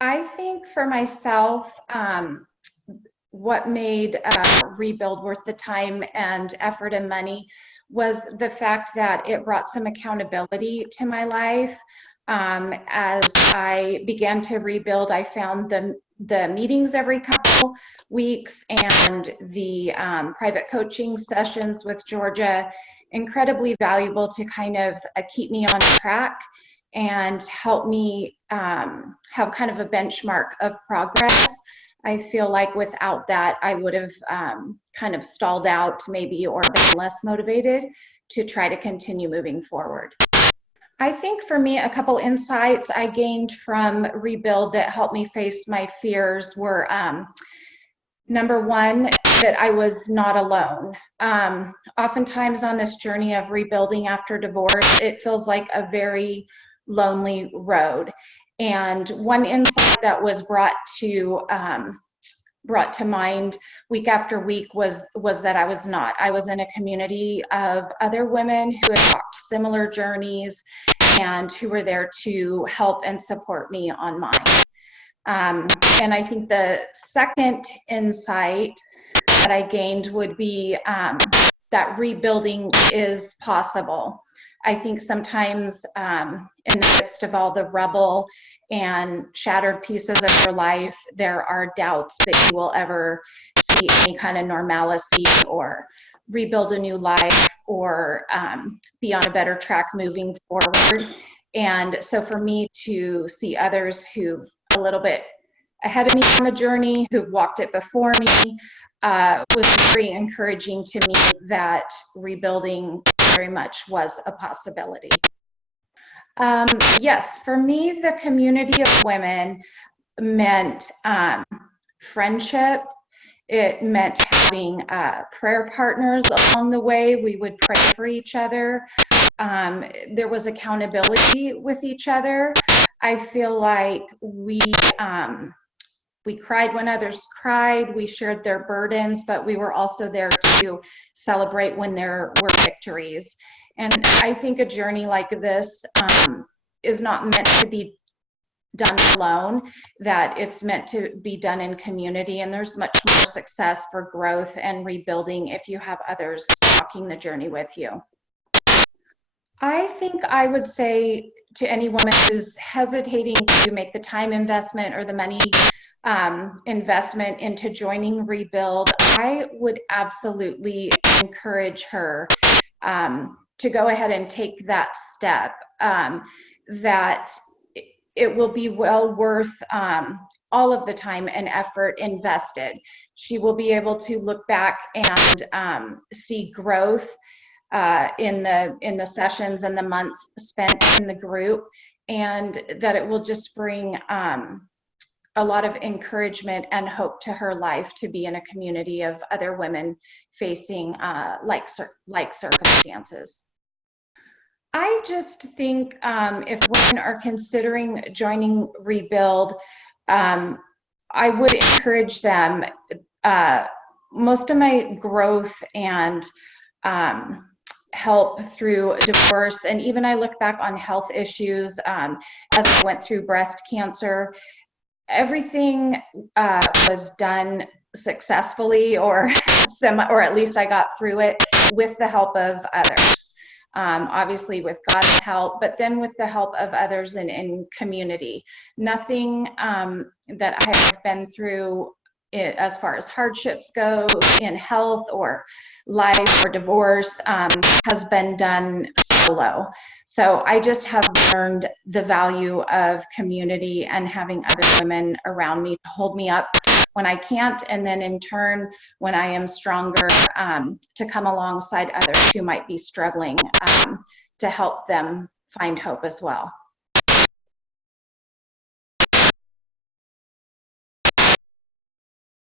I think for myself, what made Rebuild worth the time and effort and money was the fact that it brought some accountability to my life. As I began to rebuild, I found the meetings every couple weeks and the private coaching sessions with Georgia incredibly valuable to kind of keep me on track and help me have kind of a benchmark of progress. I feel like without that, I would have kind of stalled out maybe or been less motivated to try to continue moving forward. I think for me, a couple insights I gained from Rebuild that helped me face my fears were number one, that I was not alone. Oftentimes on this journey of rebuilding after divorce, it feels like a very lonely road. And one insight that was brought to mind week after week was that I was not. I was in a community of other women who had walked similar journeys and who were there to help and support me on mine. And I think the second insight that I gained would be that rebuilding is possible. I think sometimes in the midst of all the rubble and shattered pieces of your life, there are doubts that you will ever see any kind of normalcy or rebuild a new life or be on a better track moving forward. And so for me to see others who've a little bit ahead of me on the journey, who've walked it before me, was very encouraging to me that rebuilding very much was a possibility. Yes, for me, the community of women meant friendship. It meant having prayer partners along the way. We would pray for each other. There was accountability with each other. I feel like we cried when others cried. We shared their burdens, but we were also there to celebrate when there were victories. And I think a journey like this is not meant to be done alone, that it's meant to be done in community, and there's much more success for growth and rebuilding if you have others walking the journey with you. I think I would say to any woman who's hesitating to make the time investment or the money investment into joining Rebuild, I would absolutely encourage her to go ahead and take that step, that it will be well worth all of the time and effort invested. She will be able to look back and see growth in the sessions and the months spent in the group, and that it will just bring a lot of encouragement and hope to her life to be in a community of other women facing like circumstances. I just think if women are considering joining Rebuild, I would encourage them. Most of my growth and help through divorce, and even I look back on health issues as I went through breast cancer, everything was done successfully, or at least I got through it with the help of others. Obviously with God's help, but then with the help of others in community. Nothing that I have been through as far as hardships go in health or life or divorce has been done solo. So I just have learned the value of community and having other women around me to hold me up when I can't, and then in turn, when I am stronger, to come alongside others who might be struggling to help them find hope as well.